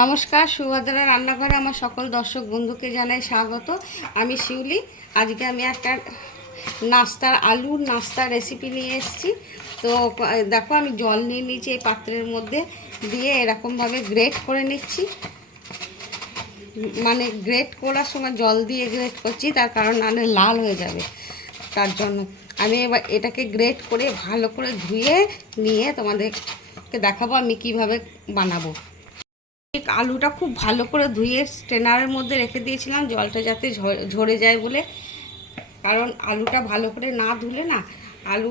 নমস্কার, সুভদ্রা রান্নাঘরে আমার সকল দর্শক বন্ধুকে জানাই স্বাগত। আমি শিউলি, আজকে আমি একটা নাস্তার আলুর নাস্তার রেসিপি নিয়ে এসেছি। তো, দেখো আমি জল নিয়ে নিয়েছি এই পাত্রের মধ্যে দিয়ে এরকমভাবে গ্রেট করে নিচ্ছি। মানে গ্রেট করার সময় জল দিয়ে গ্রেট করছি, তার কারণ নাহলে লাল হয়ে যাবে, তার জন্য। আমি এবার এটাকে গ্রেট করে ভালো করে ধুয়ে নিয়ে তোমাদেরকে দেখাবো আমি কীভাবে বানাবো। আলুটা খুব ভালো করে ধুয়ে স্ট্রেনারের মধ্যে রেখে দিয়েছিলাম, জলটা যাতে ঝরে যায় বলে। কারণ আলুটা ভালো করে না ধুলে না আলু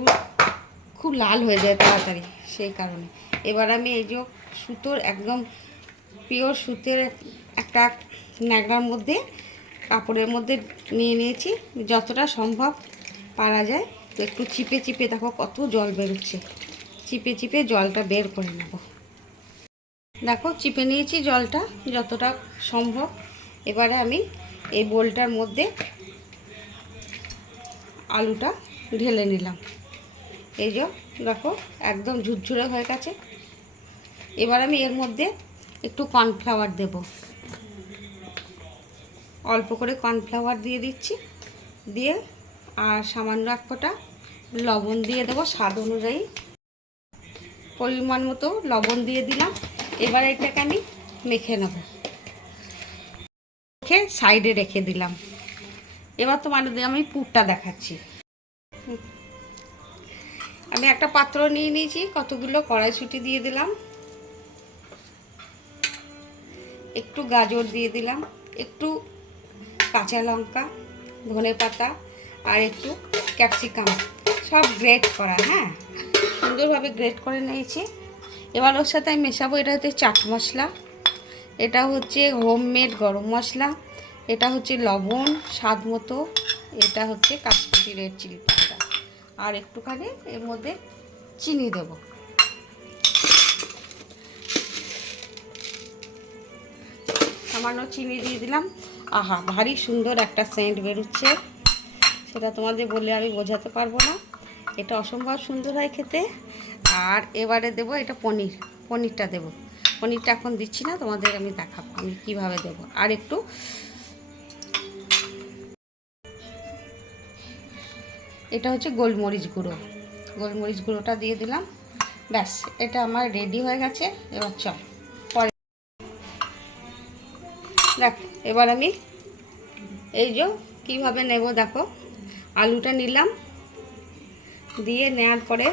খুব লাল হয়ে যায় তাড়াতাড়ি, সেই কারণে। এবার আমি এই যে সুতোর একদম পিওর সুতের একটা ন্যাকড়ার মধ্যে, কাপড়ের মধ্যে নিয়ে নিয়েছি। যতটা সম্ভব পারা যায়, তো একটু চিপে চিপে দেখো কত জল বেরোচ্ছে। চিপে চিপে জলটা বের করে নেব। দেখো, চিপে নিয়েছি জলটা যতটা সম্ভব। এবারে আমি এই বোলটার মধ্যে আলুটা ঢেলে নিলাম। এই যে, দেখো, একদম ঝুরঝুরে হয়ে গেছে। এবার আমি এর মধ্যে একটু কর্নফ্লাওয়ার দেব। অল্প করে কর্নফ্লাওয়ার দিয়ে দিচ্ছি। দিয়ে আর সামান্য এক ফোঁটা লবণ দিয়ে দেবো। স্বাদ অনুযায়ী পরিমাণ মতো লবণ দিয়ে দিলাম। এবার এটাকে আমি মেখে নেব। মেখে সাইডে রেখে দিলাম। এবার তোমাদের আমি পুরটা দেখাচ্ছি। আমি একটা পাত্র নিয়ে নিয়েছি, কতগুলো কড়াইশুটি দিয়ে দিলাম। একটু গাজর দিয়ে দিলাম, একটু কাঁচা লঙ্কা, ধনে পাতা আর একটু ক্যাপসিকাম। সব গ্রেট করা হ্যাঁ? সুন্দরভাবে গ্রেট করে নিয়েছি। এবার ওর সাথে আমি মেশাবো, এটা হচ্ছে চাট মশলা। এটা হচ্ছে হোমমেড গরম মশলা। এটা হচ্ছে লবণ, স্বাদ মতো। এটা হচ্ছে কাশ্মীরি রেড চিলি পাউডার আর একটুখানি এর মধ্যে চিনি দেব। সামান্য চিনি দিয়ে দিলাম। আহা, ভারী সুন্দর একটা সেন্ট বেরোচ্ছে। সেটা তোমাদের বলে আমি বোঝাতে পারব না। এটা অসম্ভব সুন্দর হয় খেতে। আর এবারে দেব এটা পনির, পনিরটা দেব। পনিরটা এখন দিচ্ছি না, তোমাদের আমি দেখাবো, আমি কীভাবে দেবো। আর একটু এটা হচ্ছে গোলমরিচ গুঁড়ো। গোলমরিচ গুঁড়োটা দিয়ে দিলাম। ব্যাস, এটা আমার রেডি হয়ে গেছে। এবার চল, পরে। দেখ, এবার আমি এই যে কীভাবে নেব, দেখো। আলুটা নিলাম দিয়ে নেওয়ার পরে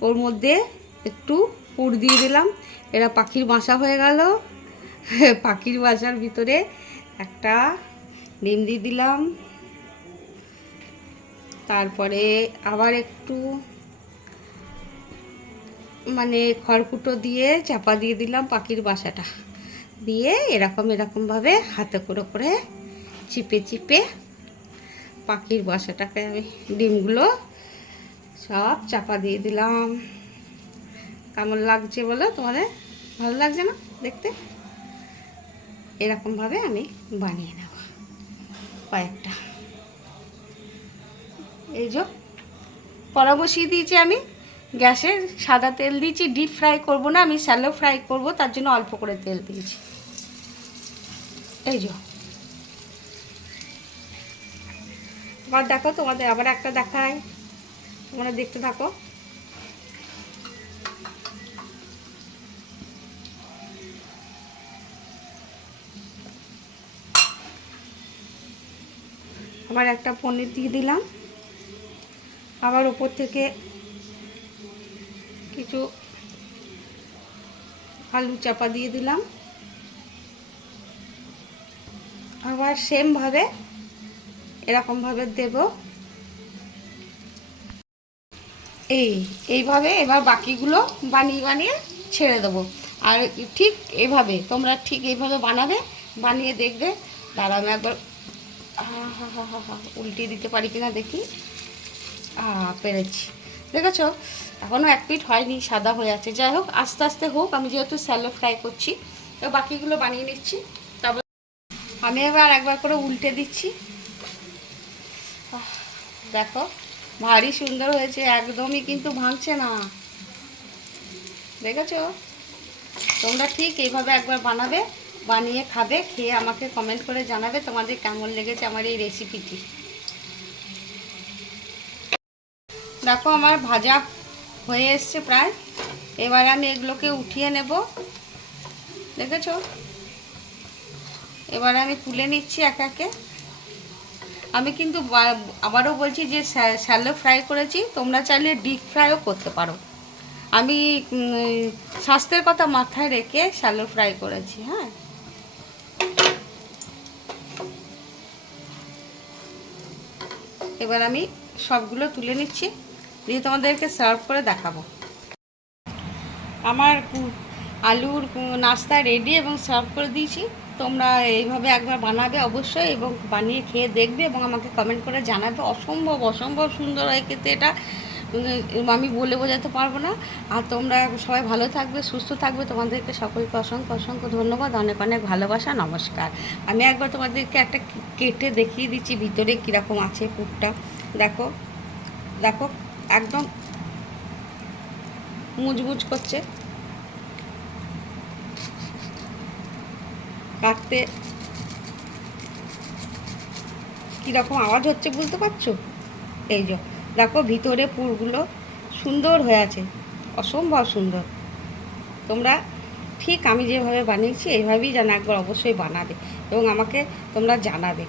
ওর মধ্যে একটু পুর দিয়ে দিলাম। এরা পাখির বাসা হয়ে গেল। পাখির বাসার ভিতরে একটা ডিম দিয়ে দিলাম। তারপরে আবার একটু মানে খড়কুটো দিয়ে চাপা দিয়ে দিলাম পাখির বাসাটা। দিয়ে এরকম এরকমভাবে হাতে করে করে চিপে চিপে পাখির বাসাটাকে আমি ডিমগুলো সব চাপা দিয়ে দিলাম। কেমন লাগছে বলো তোমাদের? ভালো লাগছে না দেখতে? এরকমভাবে আমি বানিয়ে নেব কয়েকটা। এই যে, কড়া বসিয়ে দিয়েছি আমি। গ্যাসে সাদা তেল দিয়েছি ডিপ ফ্রাই করব না, আমি স্যালো ফ্রাই করব, তার জন্য অল্প করে তেল দিয়েছি। এই যে। আবার দেখো তোমাদের আবার একটা দেখায় তোমরা দেখতে থাকো। আবার একটা পনির দিয়ে দিলাম। আবার উপর থেকে কিছু আলু চাপা দিয়ে দিলাম। আবার সেমভাবে এরকমভাবে দেব। এই, এইভাবে এবার বাকিগুলো বানিয়ে বানিয়ে ছেড়ে দেবো। আর ঠিক এইভাবে তোমরা ঠিক এইভাবে বানাবে, বানিয়ে দেখবে। দাঁড়া আমি একবার হা উল্টিয়ে দিতে পারি কিনা দেখি। পেরেছি। দেখেছ? এখনও এক পিট হয়নি, সাদা হয়ে আছে। যাই হোক, আস্তে আস্তে হোক, আমি যেহেতু স্যালো ফ্রাই করছি, তো বাকিগুলো বানিয়ে নিচ্ছি। তারপর আমি এবার একবার করে উল্টে দিচ্ছি। দেখো ভারী সুন্দর হয়েছে, একদমই কিন্তু ভাঙছে না। দেখেছ? তোমরা ঠিক এইভাবে একবার বানাবে, বানিয়ে খাবে, খেয়ে আমাকে কমেন্ট করে জানাবে তোমাদের কেমন লেগেছে আমার এই রেসিপিটি দেখো, আমার ভাজা হয়ে এসছে প্রায়। এবার আমি এগুলোকে উঠিয়ে নেব। দেখেছ? এবার আমি তুলে নিচ্ছি এক একে। আমি কিন্তু আবারও বলছি যে শ্যালো ফ্রাই করেছি, তোমরা চাইলে ডিপ ফ্রাইও করতে পারো। আমি স্বাস্থ্যের কথা মাথায় রেখে শ্যালো ফ্রাই করেছি হ্যাঁ। এবার আমি সবগুলো তুলে নিচ্ছি, দিয়ে তোমাদেরকে সার্ভ করে দেখাবো। আমার আলুর নাস্তা রেডি এবং সার্ভ করে দিয়েছি। তোমরা এইভাবে একবার বানাবে অবশ্যই এবং বানিয়ে খেয়ে দেখবে এবং আমাকে কমেন্ট করে জানাবে। অসম্ভব অসম্ভব সুন্দর হয় খেতে এটা। আমি বলে বোঝাতে পারব না। আর তোমরা সবাই ভালো থাকবে, সুস্থ থাকবে। তোমাদেরকে সকলকে অসংখ্য অসংখ্য ধন্যবাদ। অনেক অনেক ভালোবাসা। নমস্কার। আমি একবার তোমাদেরকে একটা কেটে দেখিয়ে দিচ্ছি ভিতরে কীরকম আছে পুরটা। দেখো দেখো, একদম মুচমুচ করছে। কাটতে। কীরকম আওয়াজ হচ্ছে বুঝতে পারছ? এই যে, দেখো ভিতরে পুরগুলো সুন্দর হয়ে আছে, অসম্ভব সুন্দর। তোমরা ঠিক আমি যেভাবে বানিয়েছি, এইভাবেই যেন একবার অবশ্যই বানাবে এবং আমাকে তোমরা জানাবে।